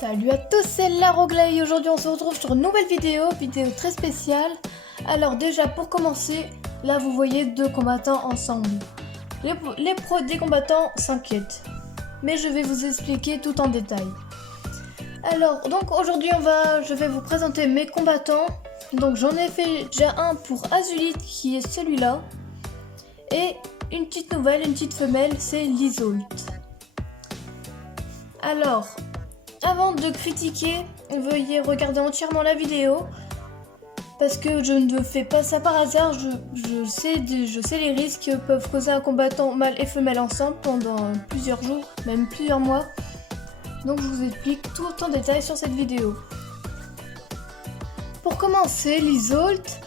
Salut à tous, c'est Laroglay et aujourd'hui on se retrouve sur une nouvelle vidéo très spéciale. Alors déjà pour commencer, là vous voyez deux combattants ensemble. Les pros des combattants s'inquiètent, mais je vais vous expliquer tout en détail. Alors donc aujourd'hui je vais vous présenter mes combattants. Donc j'en ai fait déjà un pour Azulite qui est celui-là. Et une petite nouvelle, une petite femelle, c'est Lizolt. Alors, avant de critiquer, veuillez regarder entièrement la vidéo. Parce que je ne fais pas ça par hasard, je sais les risques que peuvent causer un combattant mâle et femelle ensemble pendant plusieurs jours, même plusieurs mois. Donc je vous explique tout en détail sur cette vidéo. Pour commencer, Lizolt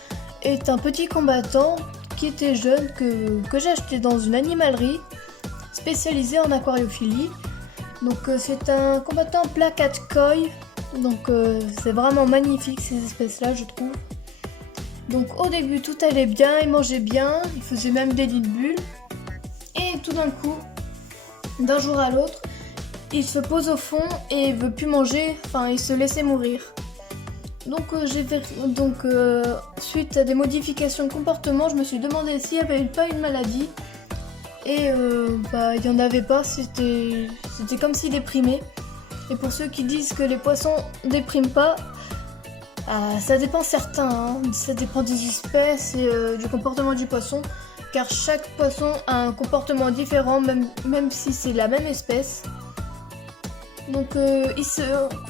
est un petit combattant qui était jeune que j'ai acheté dans une animalerie spécialisée en aquariophilie. Donc c'est un combattant placat koi, donc c'est vraiment magnifique ces espèces là je trouve. Donc au début tout allait bien, il mangeait bien, il faisait même des lits de bulles. Et tout d'un coup, d'un jour à l'autre, il se pose au fond et il veut plus manger, enfin il se laissait mourir. Donc suite à des modifications de comportement, je me suis demandé s'il n'y avait pas une maladie. Et il n'y en avait pas, c'était comme s'il déprimait. Et pour ceux qui disent que les poissons dépriment pas, ça dépend certains, hein. Ça dépend des espèces et du comportement du poisson. Car chaque poisson a un comportement différent, même si c'est la même espèce. Donc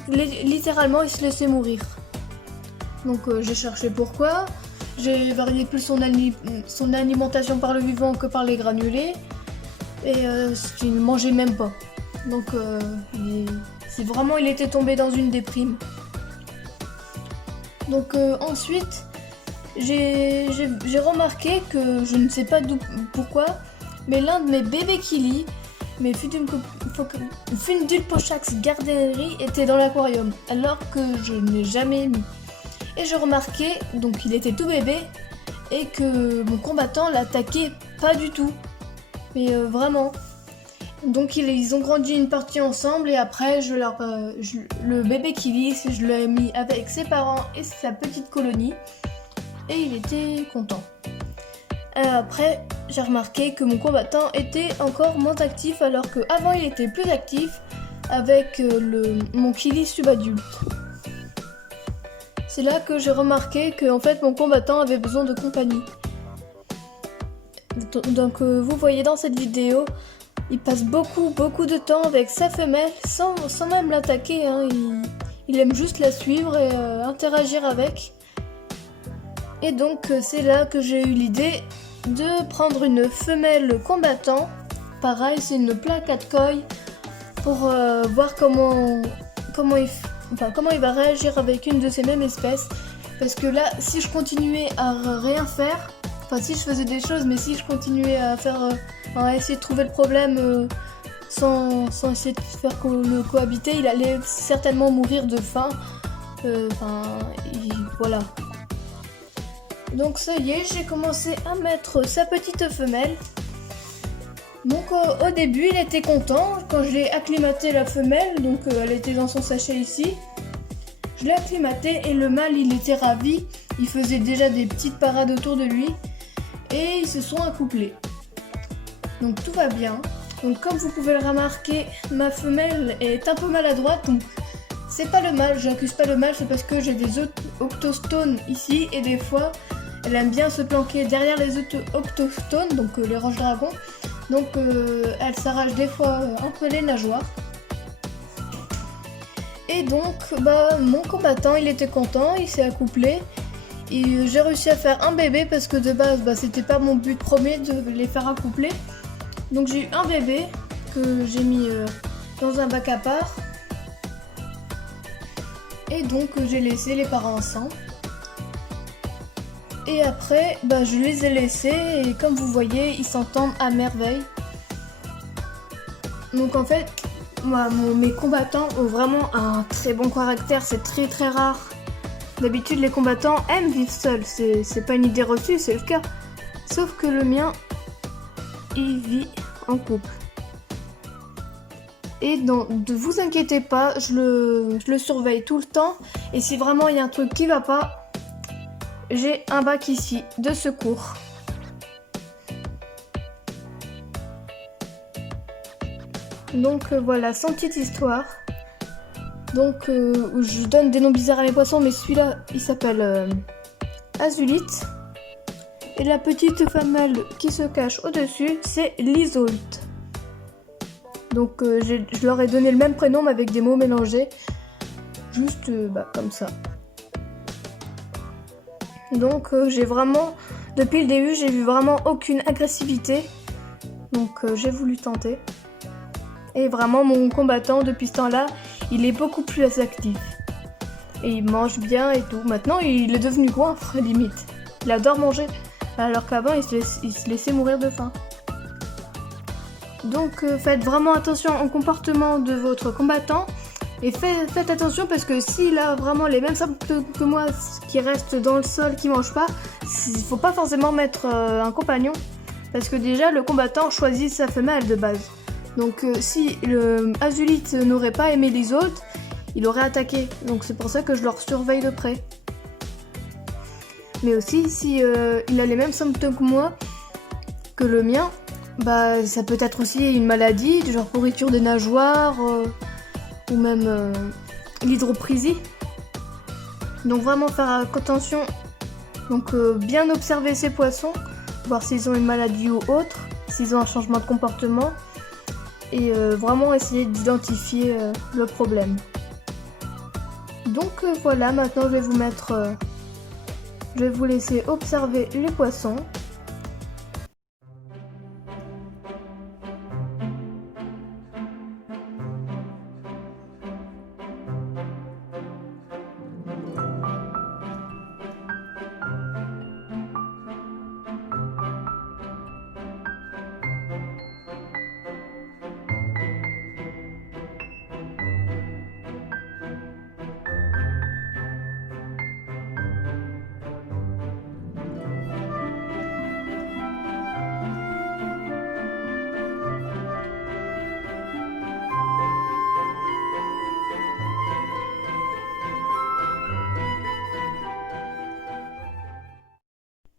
littéralement il se laissait mourir. Donc j'ai cherché pourquoi. J'ai varié plus son alimentation par le vivant que par les granulés. Et il ne mangeait même pas. Donc il était tombé dans une déprime. Donc ensuite, j'ai remarqué que je ne sais pas pourquoi, mais l'un de mes bébés Kili, mes Fundulpochax garderi, était dans l'aquarium, alors que je ne l'ai jamais mis. Et je remarquais, donc il était tout bébé, et que mon combattant l'attaquait pas du tout. Mais vraiment. Donc ils ont grandi une partie ensemble et après le bébé Kili, je l'ai mis avec ses parents et sa petite colonie. Et il était content. Après, j'ai remarqué que mon combattant était encore moins actif alors qu'avant il était plus actif avec mon Kili subadulte. C'est là que j'ai remarqué que en fait mon combattant avait besoin de compagnie. Donc vous voyez dans cette vidéo, il passe beaucoup de temps avec sa femelle sans même l'attaquer, hein. Il aime juste la suivre et interagir avec. Et donc c'est là que j'ai eu l'idée de prendre une femelle combattant. Pareil, c'est une placat koi pour voir comment il va réagir avec une de ces mêmes espèces. Parce que là, si je continuais à rien faire, si je faisais des choses, mais si je continuais à essayer de trouver le problème sans essayer de faire le cohabiter, il allait certainement mourir de faim. Voilà. Donc ça y est, j'ai commencé à mettre sa petite femelle. Donc au début il était content quand je l'ai acclimaté la femelle, donc elle était dans son sachet ici. Je l'ai acclimaté et le mâle il était ravi, il faisait déjà des petites parades autour de lui et ils se sont accouplés. Donc tout va bien. Donc comme vous pouvez le remarquer, ma femelle est un peu maladroite, donc c'est pas le mâle, j'accuse pas le mâle, c'est parce que j'ai des octostones ici et des fois elle aime bien se planquer derrière les octostones, donc les roches dragons. Donc elle s'arrache des fois un peu les nageoires. Et donc mon combattant il était content, il s'est accouplé. Et j'ai réussi à faire un bébé parce que de base c'était pas mon but premier de les faire accoupler. Donc j'ai eu un bébé que j'ai mis dans un bac à part. Et donc j'ai laissé les parents ensemble. Et après, je les ai laissés et comme vous voyez, ils s'entendent à merveille. Donc en fait, mes combattants ont vraiment un très bon caractère, c'est très rare. D'habitude, les combattants aiment vivre seuls, c'est pas une idée reçue, c'est le cas. Sauf que le mien, il vit en couple. Et ne vous inquiétez pas, je le surveille tout le temps. Et si vraiment il y a un truc qui va pas, j'ai un bac ici de secours. Donc voilà, sans petite histoire. Donc je donne des noms bizarres à mes poissons, mais celui-là il s'appelle Azulite. Et la petite femelle qui se cache au-dessus, c'est l'Isolte. Donc je leur ai donné le même prénom mais avec des mots mélangés. Juste comme ça. Donc j'ai vraiment, depuis le début, j'ai vu vraiment aucune agressivité. Donc j'ai voulu tenter. Et vraiment mon combattant depuis ce temps-là, il est beaucoup plus actif. Et il mange bien et tout. Maintenant il est devenu goinfre limite. Il adore manger. Alors qu'avant il se laissait mourir de faim. Donc faites vraiment attention au comportement de votre combattant. Et faites attention parce que s'il a vraiment les mêmes symptômes que moi, qui restent dans le sol, qui mange pas, il faut pas forcément mettre un compagnon. Parce que déjà le combattant choisit sa femelle de base. Donc si le Azulite n'aurait pas aimé les autres, il aurait attaqué. Donc c'est pour ça que je leur surveille de près. Mais aussi si il a les mêmes symptômes que moi, que le mien, ça peut être aussi une maladie, du genre pourriture des nageoires, ou même l'hydroprisie. Donc vraiment faire attention, donc bien observer ces poissons, voir s'ils ont une maladie ou autre, s'ils ont un changement de comportement, et vraiment essayer d'identifier le problème. Donc voilà, maintenant je vais vous laisser observer les poissons.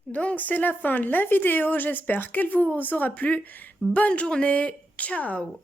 Donc c'est la fin de la vidéo, j'espère qu'elle vous aura plu. Bonne journée, ciao!